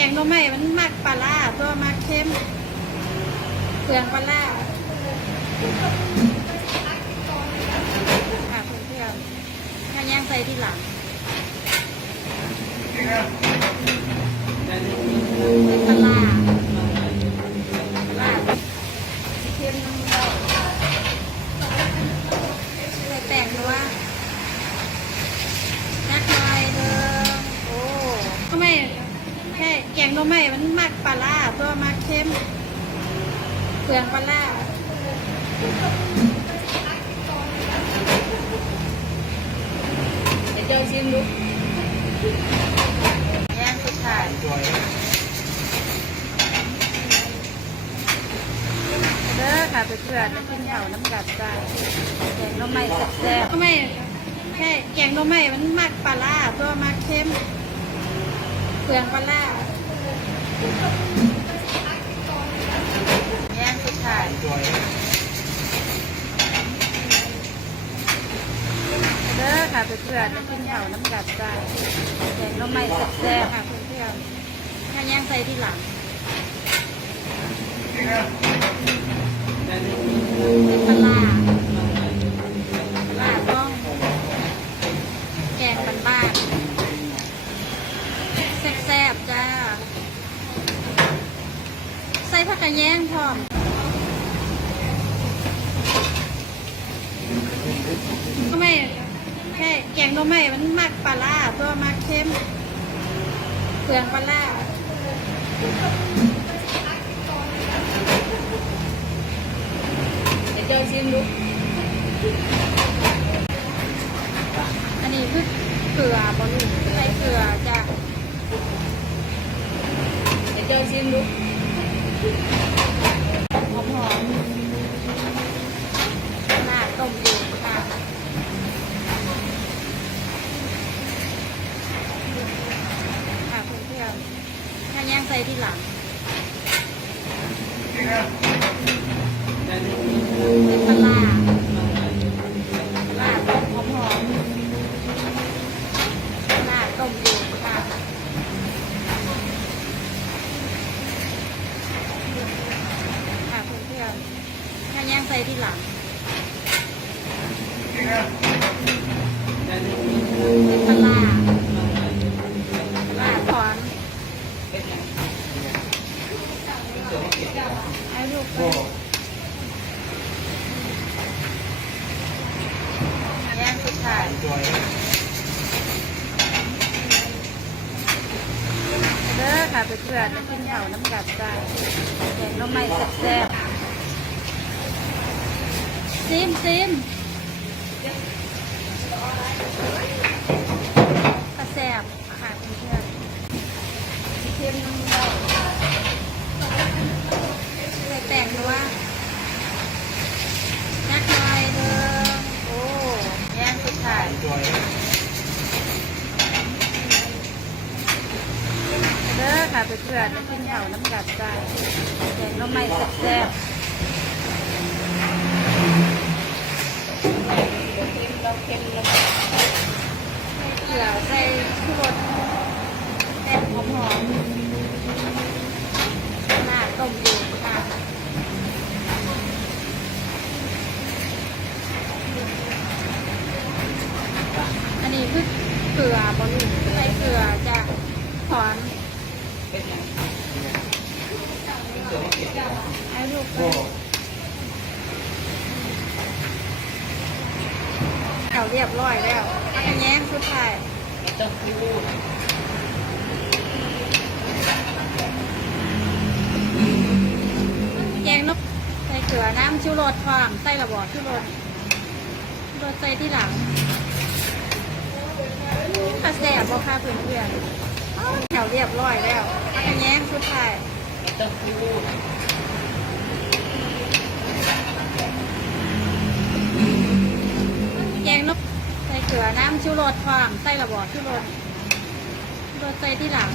กงหน่อไม่มันมากปลาล่า ตัวมากเข้มเปลืองปลาล่าค่ะเพื่อนๆข้าย่างใส่ที่หลังเดี๋ยวชิมดูแยกสุดท้ายเด้อค่ะเพื่อนๆกินเผาน้ำกัดจ้าแกงน้ำไม่แซ่บๆก็ไม่แค่แกงน้ำไม่มันมากปลาล่าตัวมากเข้มเปลืองปลาล่าเด้อค่ะเพื่อนๆกินเผาน้ำกัดจ้าแกงน้ำไม่แซ่บๆค่ะเพื่อนๆข้าย่างใส่ที่หลังปลาปลาต้อง แกงบ้านๆแซ่บๆจ้าใส่ผักกระแยงพร้อมก็ไม่แค่แกงก็ไม่ มันมากปลาล่าตัวมากเค็มเปลืองปลาล่าเดี๋ยวเจ้าชิมดู อันนี้คือเกลือบอลูนใส่เกลือจ้ะเดี๋ยวเจ้าชิมดูที่หลังเลล้าหอมๆล้าตค่ะ ค่ะเพื่อนแค่แย่งใ่ที่หลังเด้อค่ะเพื่อนกินเผาน้ำกัดจ้าแกงน้ำไม่แซ่บซิมซิมกระแซ่บค่ะเพื่อนเค็มน้ำส่แต่งหรือว่านักหน่อยเดิมโอ้แยกสุดท้ายเด้อค่ะเพื่อนๆกินเผาน้ำกัดใจแกงน้ำไม่แซ่บเราเค็มเราเใ็่เกลือใส่ชูรสเขาเรียบร้อยแล้วแง้มสุดท้ายจะพูดแกงนกใส่เกลือน้ำชิวรสความใส่ระบอชิวรสรสใส่ที่หลังกระแสบอค่ะเพื่อนเพื่อนแถวเรียบร้อยแล้วแง้มสุดท้ายจะพูดน้ำชิวรสความใส่ระบอชิวรสชิวรสใส่ที่หลัง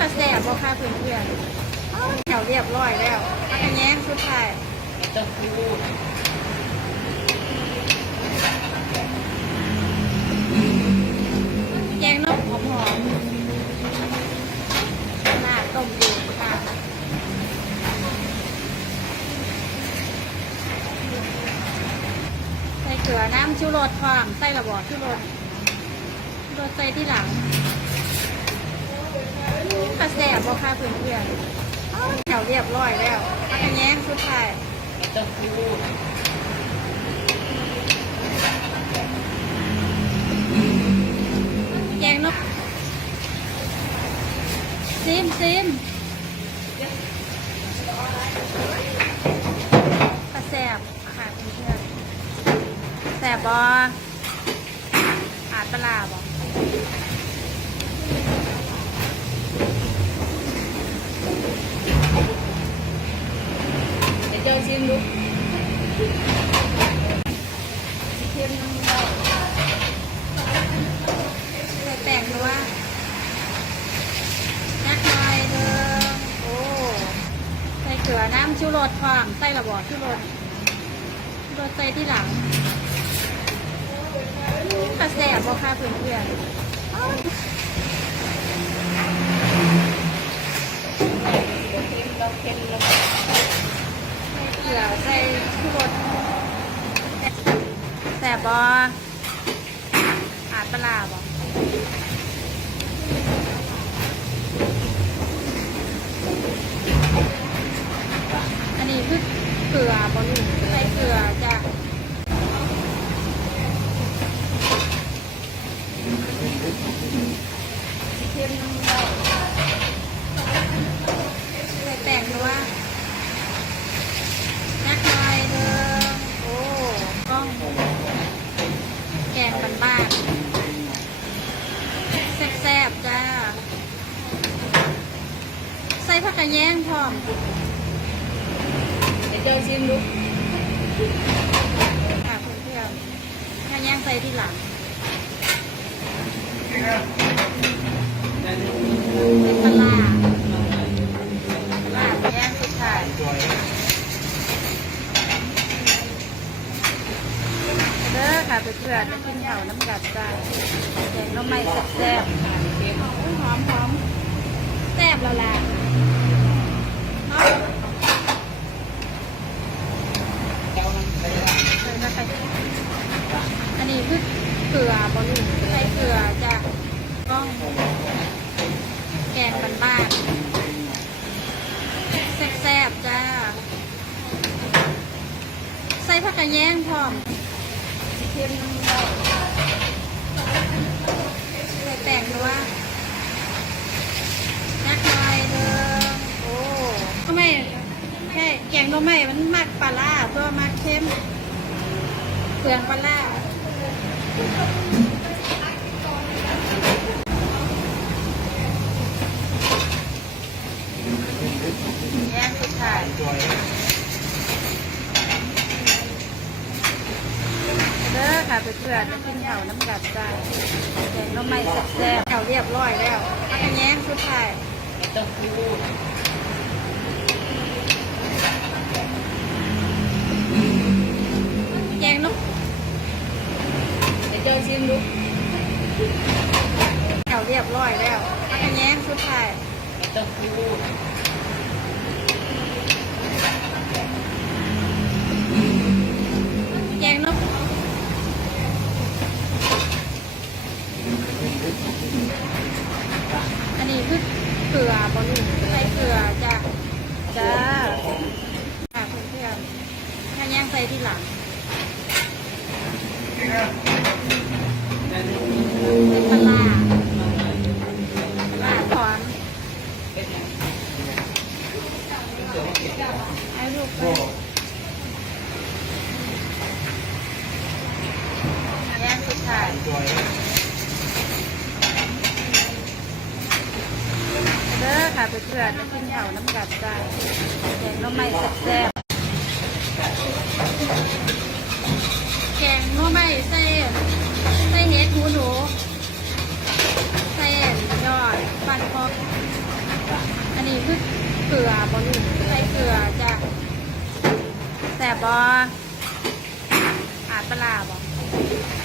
กระแสบบอค่ะเพื่อนเพื่อนแถวเรียบร้อยแล้ว อันนี้สุดท้ายลดความใส่ระบอดชูรสชลรดใส่ที่หลัง กระแสบอค่าเพื่อนเพื่อนแถวเรียบร้อยแล้วแันงี้สุดท้ายแ้งนกซิมซิมบออาตลาบอเดี๋ยวเจ้าชิมดูแต่งด้วยนักหนอยเธอโอ้ ใส่เกลือน้ำชิูรสความใส่ระบอชิูรสชิูรสใส่ที่หลังกระแสบ่ค่ะเพื่อนิ้ดูค่ะคุณเพื่อนถ้าย่างใส่ที่หลังเป็นปลารปลาร้าย่างสดท้เดอค่ะเพื่อนๆกินเผาน้ำกัดจ้าแกงน้ำไม่แซ่บๆหอมหอมแซ่บแล้วลาะี้คือเกลือบอลนใส่เกลือจะก้องแกงบ้านแซ่บๆจ้า ใส่ผักกระแยงพร้อมใส่แตงด้วยนักหน่อยเดิโอ้ก็ไมแกงหน่ไม่มันมากปลาล่าตัวมากเค็มเปลืองปลาล่าแยกสุด้ายเด้อค่ะเพื่อนกินเาน้ำัด้าแก้ไม่แซ่บเเรียบร้อยแล้วแยกสุดท้ายชิมดูเถวเรียบร้อยแล้วอันนี้แง้มสุดท้ายกอันนี้เือนเอจะจะนยใส่ที่หลังตัวเด้อค่ะเพื่อนๆมกินเผาน้ำกัดจ้าแกงน้ำไม่แซ่บแกงน้ำไม่ใส่ใส่เน็ดหมูหนูใส่ยอดปันพอกอันนี้คือเกลือบอลูใส่เกลือจ้ะแซ่บบออาดปลาบอ